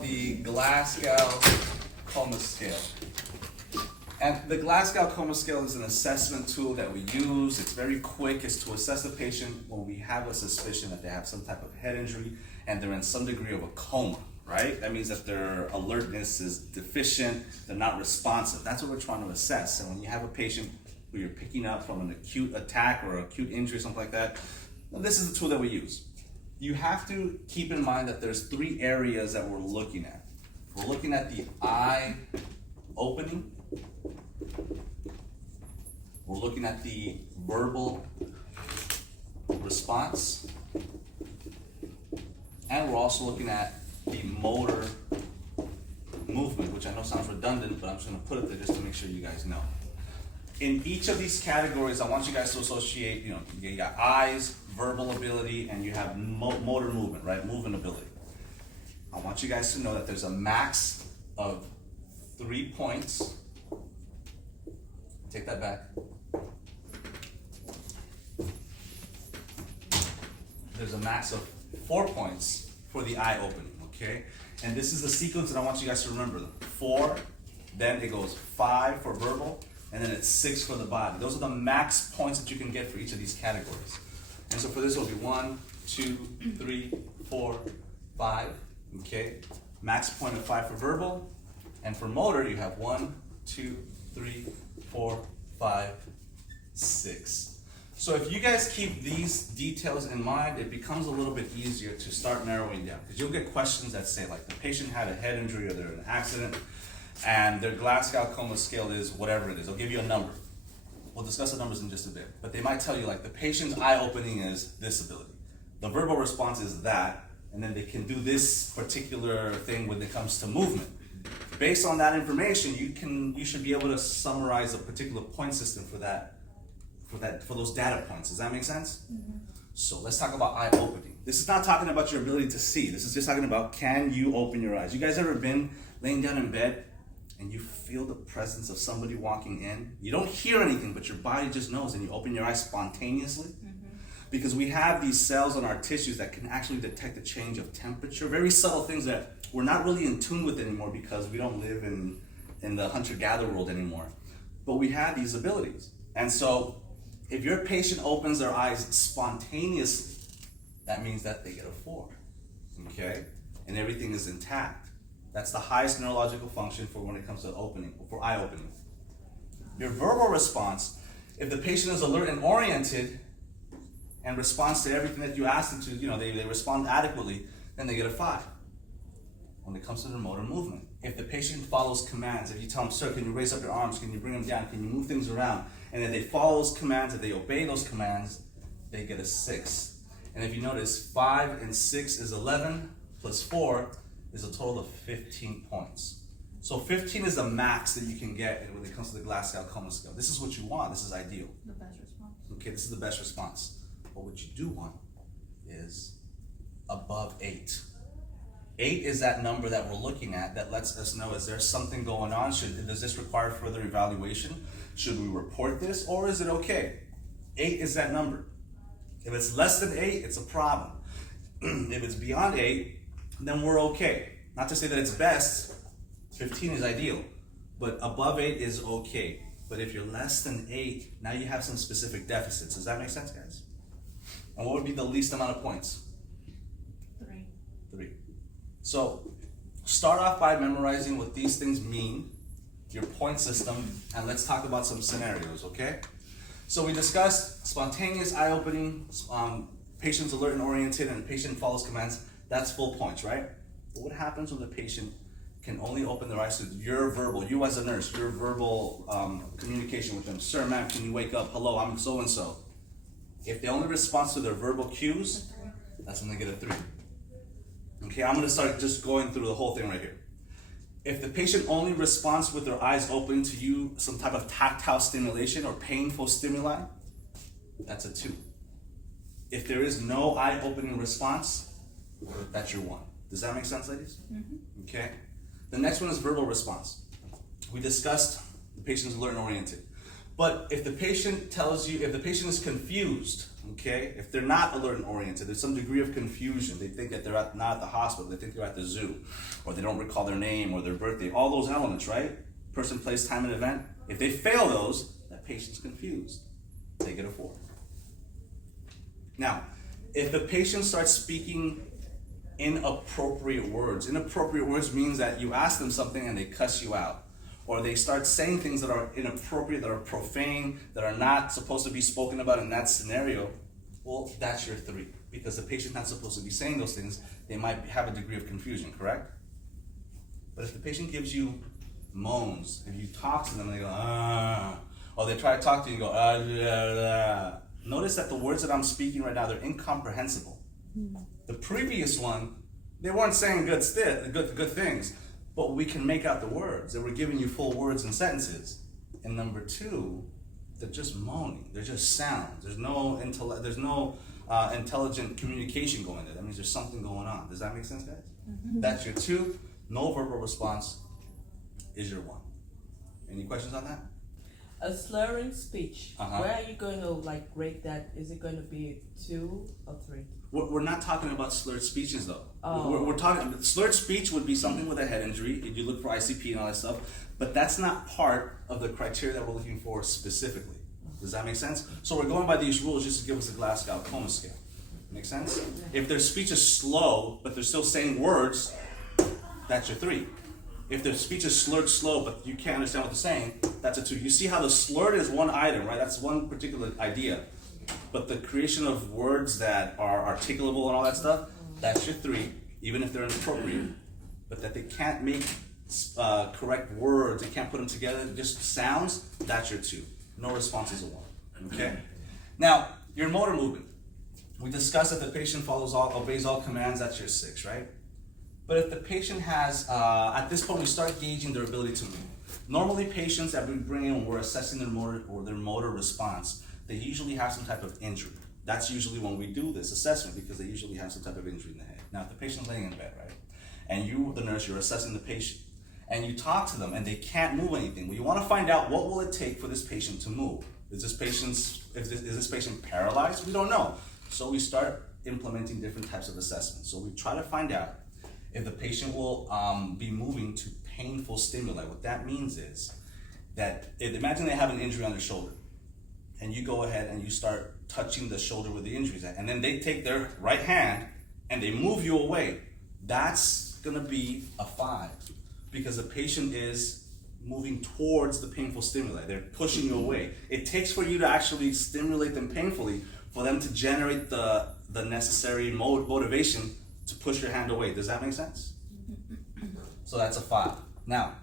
called the Glasgow Coma Scale. And the Glasgow Coma Scale is an assessment tool that we use. It's very quick. It's to assess the patient when we have a suspicion that they have some type of head injury and they're in some degree of a coma, right? That means that their alertness is deficient, they're not responsive. That's what we're trying to assess. And when you have a patient who you're picking up from an acute attack or acute injury, something like that, well, this is the tool that we use. You have to keep in mind that there's three areas that we're looking at. We're looking at the eye opening. We're looking at the verbal response. And we're also looking at the motor movement, which I know sounds redundant, but I'm just going to put it there just to make sure you guys know. In each of these categories, I want you guys to associate, you got eyes, verbal ability, and you have motor movement, right? Movement ability. I want you guys to know that there's a max of 3 points. Take that back. There's a max of 4 points for the eye opening, okay? And this is the sequence that I want you guys to remember. 4, then it goes 5 for verbal, and then it's 6 for the body. Those are the max points that you can get for each of these categories. And so for this, it'll be 1, 2, 3, 4, 5, okay? Max point of 5 for verbal, and for motor, you have 1, 2, 3, 4, 5, 6. So if you guys keep these details in mind, it becomes a little bit easier to start narrowing down, because you'll get questions that say like the patient had a head injury or they're in an accident and their Glasgow Coma Scale is whatever it is. They'll give you a number. We'll discuss the numbers in just a bit, but they might tell you like the patient's eye opening is this ability. The verbal response is that, and then they can do this particular thing when it comes to movement. Based on that information, you should be able to summarize a particular point system for those data points. Does that make sense? Mm-hmm. So let's talk about eye opening. This is not talking about your ability to see. This is just talking about, can you open your eyes? You guys ever been laying down in bed and you feel the presence of somebody walking in? You don't hear anything, but your body just knows, and you open your eyes spontaneously? Mm-hmm. Because we have these cells on our tissues that can actually detect a change of temperature, very subtle things that we're not really in tune with anymore because we don't live in the hunter-gatherer world anymore. But we have these abilities. And so if your patient opens their eyes spontaneously, that means that they get a 4, okay? And everything is intact. That's the highest neurological function for when it comes to opening, for eye opening. Your verbal response, if the patient is alert and oriented and responds to everything that you ask them to, they respond adequately, then they get a 5. When it comes to the motor movement, if the patient follows commands, if you tell them, sir, can you raise up your arms, can you bring them down, can you move things around, and if they follow those commands, if they obey those commands, they get a 6. And if you notice, 5 and 6 is 11, plus 4 is a total of 15 points. So 15 is the max that you can get when it comes to the Glasgow Coma Scale. This is what you want. This is ideal. The best response. Okay, this is the best response. But what you do want is above 8. 8 is that number that we're looking at that lets us know, is there something going on? Does this require further evaluation? Should we report this, or is it okay? 8 is that number. If it's less than 8, it's a problem. If it's beyond 8, then we're okay. Not to say that it's best, 15 is ideal, but above 8 is okay. But if you're less than 8, now you have some specific deficits. Does that make sense, guys? And what would be the least amount of points? 3. So start off by memorizing what these things mean, your point system, and let's talk about some scenarios, okay? So we discussed spontaneous eye opening, patient's alert and oriented, and the patient follows commands. That's full points, right? But what happens when the patient can only open their eyes to your verbal, you as a nurse, your verbal communication with them? Sir, ma'am, can you wake up? Hello, I'm so-and-so. If they only respond to their verbal cues, that's when they get a 3. Okay, I'm going to start just going through the whole thing right here. If the patient only responds with their eyes open to you, some type of tactile stimulation or painful stimuli, that's a 2. If there is no eye-opening response, that's your 1. Does that make sense, ladies? Mm-hmm. Okay. The next one is verbal response. We discussed the patient's alert and oriented. But if the patient tells you, if the patient is confused, okay, if they're not alert and oriented, there's some degree of confusion, they think that they're not at the hospital, they think they're at the zoo, or they don't recall their name or their birthday, all those elements, right? Person, place, time, and event. If they fail those, that patient's confused. They get a 4. Now, if the patient starts speaking inappropriate words means that you ask them something and they cuss you out, or they start saying things that are inappropriate, that are profane, that are not supposed to be spoken about in that scenario, well, that's your 3. Because the patient's not supposed to be saying those things, they might have a degree of confusion, correct? But if the patient gives you moans, if you talk to them and they go, or they try to talk to you and go, blah, blah. Notice that the words that I'm speaking right now, they're incomprehensible. The previous one, they weren't saying good things, but we can make out the words. They were giving you full words and sentences. And number 2, they're just moaning. They're just sounds. There's no intelligent communication going there. That means there's something going on. Does that make sense, guys? Mm-hmm. That's your 2. No verbal response is your 1. Any questions on that? A slurring speech. Where are you going to rate that? Is it going to be 2 or 3? We're not talking about slurred speeches though. Oh. We're talking, slurred speech would be something with a head injury, if you look for ICP and all that stuff, but that's not part of the criteria that we're looking for specifically. Does that make sense? So we're going by these rules just to give us a Glasgow Coma scale. Make sense? If their speech is slow, but they're still saying words, that's your 3. If their speech is slurred slow, but you can't understand what they're saying, that's a 2. You see how the slurred is one item, right? That's one particular idea. But the creation of words that are articulable and all that stuff, that's your 3, even if they're inappropriate. But that they can't make correct words, they can't put them together, just sounds, that's your 2. No response is a 1, okay? Now, your motor movement. We discussed that the patient obeys all commands, that's your 6, right? But if the patient has, at this point we start gauging their ability to move. Normally patients that we bring in when we're assessing their motor response, they usually have some type of injury. That's usually when we do this assessment because they usually have some type of injury in the head. Now if the patient's laying in bed, right, and you, the nurse, you're assessing the patient, and you talk to them and they can't move anything, well, you want to find out what will it take for this patient to move. Is this patient paralyzed? We don't know. So we start implementing different types of assessments. So we try to find out if the patient will be moving to painful stimuli. What that means is that, imagine they have an injury on their shoulder, and you go ahead and you start touching the shoulder where the injury is at, and then they take their right hand and they move you away. That's gonna be a 5, because the patient is moving towards the painful stimuli. They're pushing you away. It takes for you to actually stimulate them painfully for them to generate the necessary motivation to push your hand away. Does that make sense? So that's a 5. Now,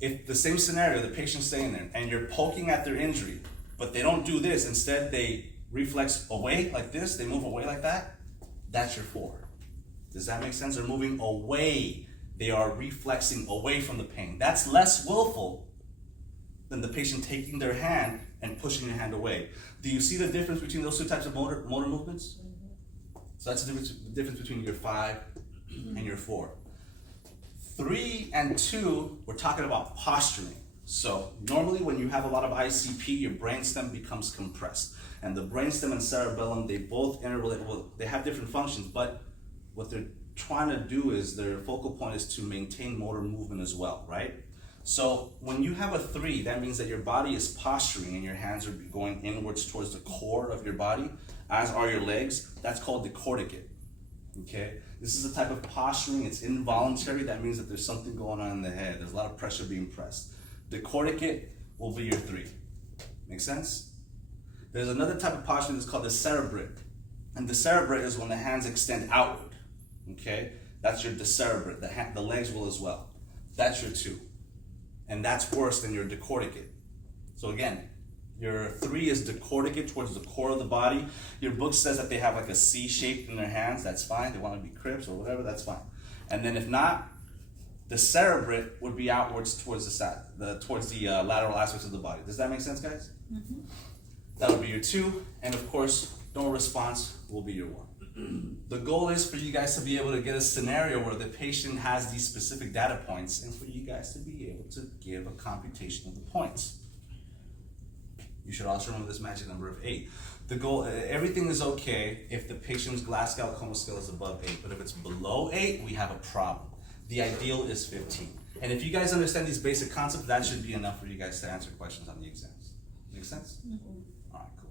if the same scenario, the patient's staying there and you're poking at their injury, but they don't do this, instead they reflex away like this, they move away like that, that's your 4. Does that make sense? They're moving away. They are reflexing away from the pain. That's less willful than the patient taking their hand and pushing your hand away. Do you see the difference between those 2 types of motor movements? So that's the difference between your 5 and your 4. 3 and 2, we're talking about posturing. So normally when you have a lot of ICP, your brainstem becomes compressed. And the brainstem and cerebellum, they both interrelate. Well, they have different functions, but what they're trying to do is their focal point is to maintain motor movement as well, right? So when you have a 3, that means that your body is posturing and your hands are going inwards towards the core of your body, as are your legs. That's called decorticate, okay? This is a type of posturing, it's involuntary. That means that there's something going on in the head. There's a lot of pressure being pressed. Decorticate will be your 3. Make sense? There's another type of posturing that's called the cerebrate. And the cerebrate is when the hands extend outward, okay? That's your decerebrate. The legs will as well. That's your 2. And that's worse than your decorticate. So again, your 3 is decorticate towards the core of the body. Your book says that they have like a C shape in their hands. That's fine. They want to be cribs or whatever. That's fine. And then if not, the cerebrate would be outwards towards the side, towards the lateral aspects of the body. Does that make sense, guys? Mm-hmm. That would be your 2. And of course, no response will be your 1. The goal is for you guys to be able to get a scenario where the patient has these specific data points and for you guys to be able to give a computation of the points. You should also remember this magic number of 8. The goal, everything is okay if the patient's Glasgow Coma scale is above 8, but if it's below 8, we have a problem. The ideal is 15. And if you guys understand these basic concepts, that should be enough for you guys to answer questions on the exams. Make sense? Mm-hmm. All right, cool.